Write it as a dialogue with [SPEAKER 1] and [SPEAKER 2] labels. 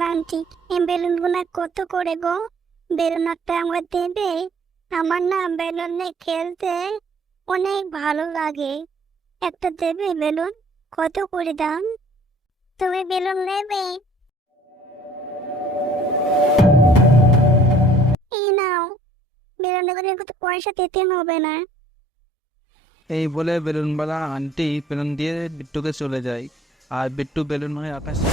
[SPEAKER 1] Balloon aunty, এই কত করে গো? বেলুন একটা আমার দেবে? আমার না বেলুনে খেলতে অনেক ভালো লাগে। একটা দেবে বেলুন? কত করে দাম? তুমি বেলুন নেবে? এই নাও। বেলুনের করে কত পয়সা দিতে হবে না।
[SPEAKER 2] এই বলে বেলুনওয়ালা আন্টি বেলুন দিয়ে বিট্টুকে চলে যায়। আর বিট্টু বেলুন হয়ে আকাশে।